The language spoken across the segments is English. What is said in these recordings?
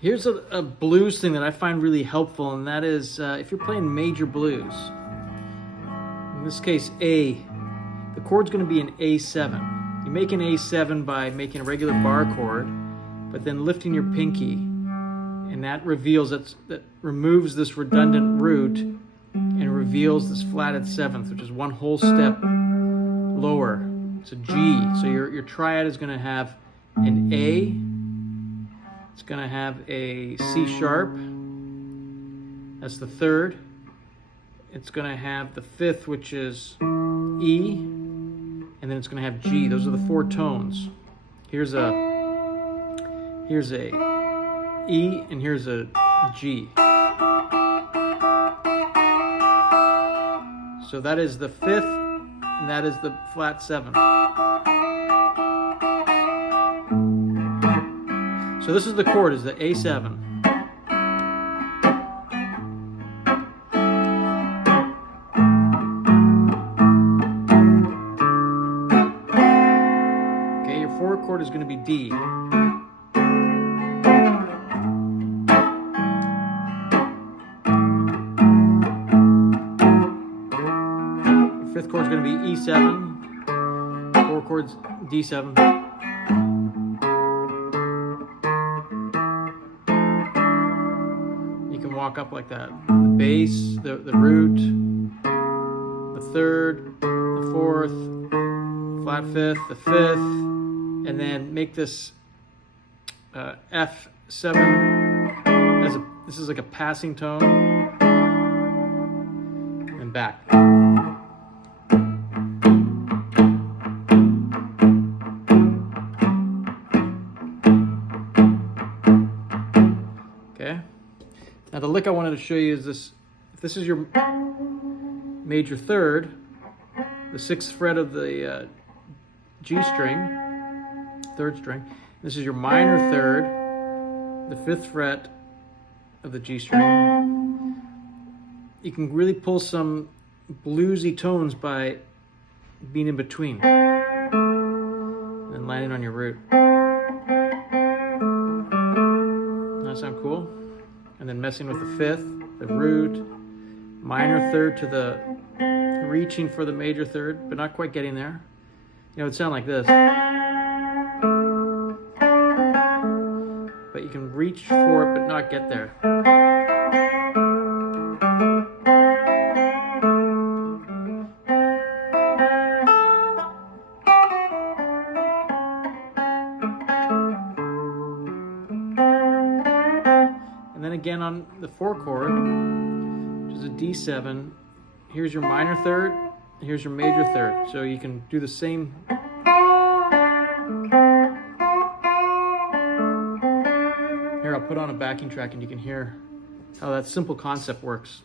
Here's a blues thing that I find really helpful, and that is if you're playing major blues, in this case A, the chord's going to be an A7. You make an A7 by making a regular bar chord, but then lifting your pinky, and that reveals, that removes this redundant root and reveals this flatted seventh, which is one whole step lower. It's a G. So your triad is going to have an A. It's going to have a C sharp. That's the third. It's going to have the fifth, which is E, and then it's going to have G. Those are the four tones. Here's a E, and here's a G. So that is the fifth, and that is the flat seven. So this is the chord, is the A7. Okay, your fourth chord is going to be D. Your fifth chord is going to be E7. Four chords D7. Walk up like that. The bass, the root, the third, the fourth, flat fifth, the fifth, and then make this F7 as this is like a passing tone, and back. Okay. Now the lick I wanted to show you is this. If this is your major third, the sixth fret of the G string, third string. This is your minor third, the fifth fret of the G string. You can really pull some bluesy tones by being in between and landing on your root. Doesn't that sound cool? And then messing with the fifth, the root, minor third to the, reaching for the major third, but not quite getting there. You know, it would sound like this. But you can reach for it, but not get there. And then again on the four chord, which is a D7, here's your minor third, here's your major third. So you can do the same. Here, I'll put on a backing track and you can hear how that simple concept works.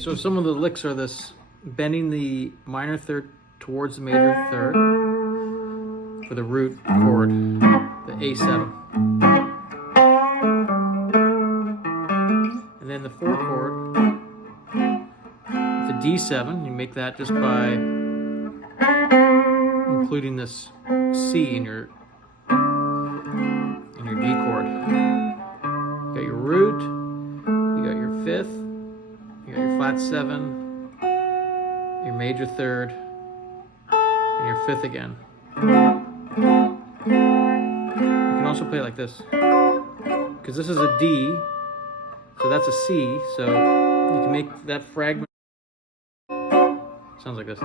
so some of the licks are this: bending the minor third towards the major third for the root chord, the A7. And then the 4 chord, the D7, you make that just by including this C in your D chord. You got your root, you got your 5th, you got your flat 7, your major third, and your 5th again. You can also play like this, because this is a D, so that's a C, so you can make that fragment sounds like this.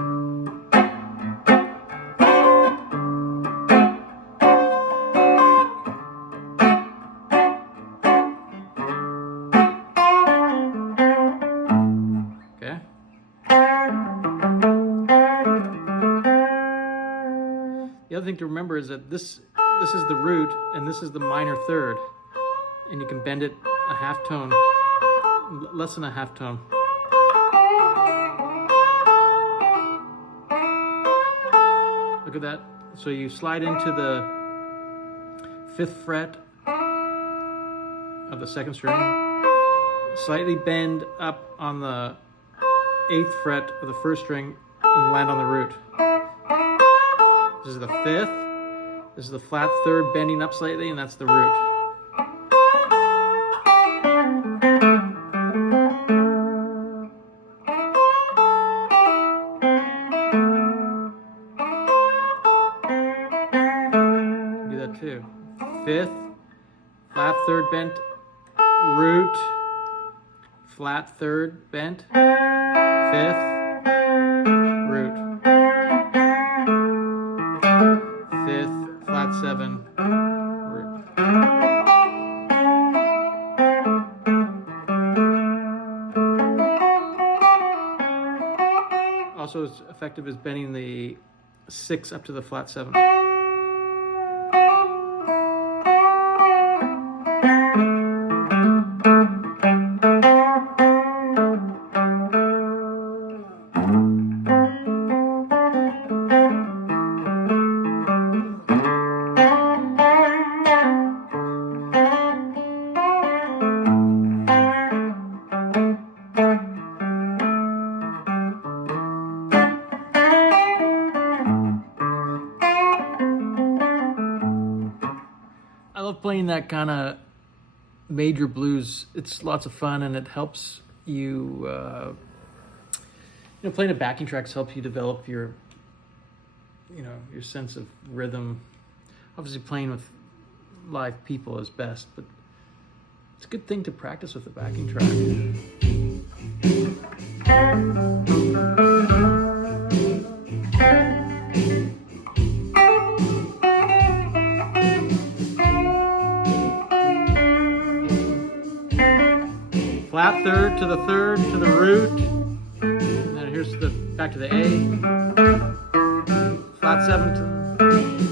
Okay. The other thing to remember is that this is the root and this is the minor third, and you can bend it a half tone, less than a half tone. Look at that. So you slide into the 5th fret of the 2nd string, slightly bend up on the 8th fret of the 1st string, and land on the root. This is the 5th. This is the flat 3rd bending up slightly, and that's the root. Do that too. 5th, flat 3rd bent, root, flat 3rd bent, 5th, root. 5th, flat 7, root. Also as effective as bending the 6 up to the flat 7. I love playing that kind of major blues. It's lots of fun, and it helps you, playing the backing tracks helps you develop your, your sense of rhythm. Obviously playing with live people is best, but it's a good thing to practice with the backing track. Flat 3rd to the 3rd to the root. And then here's the back to the A. Flat 7 to.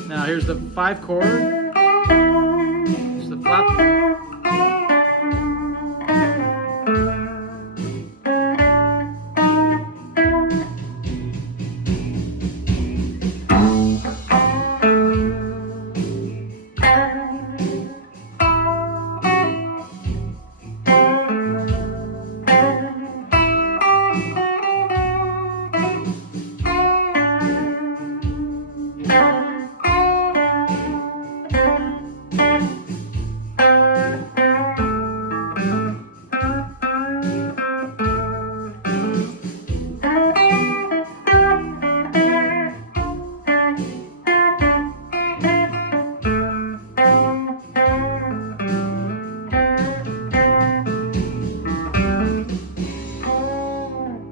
Now here's the 5 chord. Here's the flat.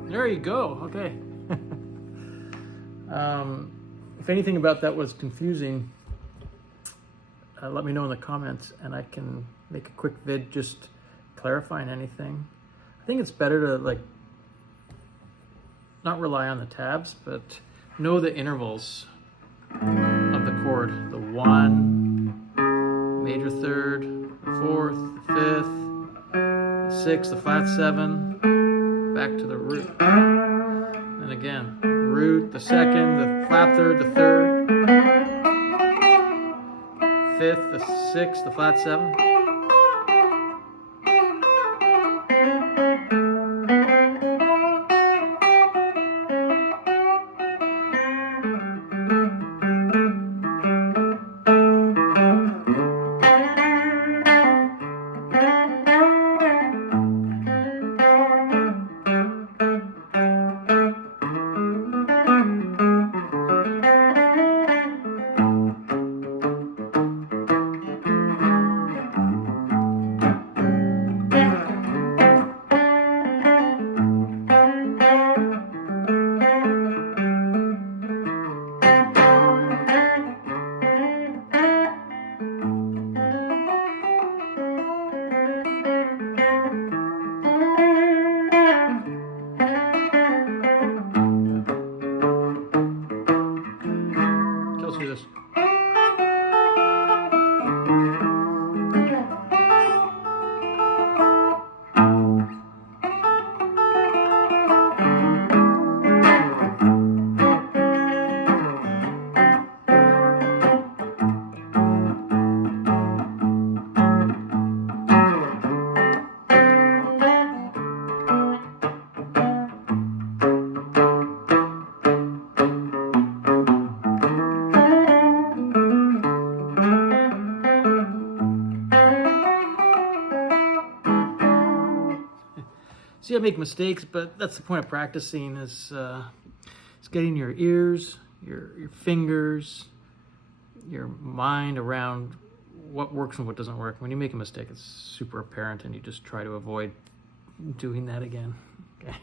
There you go. Okay. If anything about that was confusing, let me know in the comments, and I can make a quick vid just clarifying anything. I think it's better to not rely on the tabs, but know the intervals of the chord. The 1, major 3rd, the 4th, the 5th, the 6th, the flat 7, back to the root. And again, root, the second, the flat third, the third, fifth, the sixth, the flat seven. Let's do this. See, I make mistakes, but that's the point of practicing is getting your ears, your fingers, your mind around what works and what doesn't work. When you make a mistake, it's super apparent, and you just try to avoid doing that again. Okay.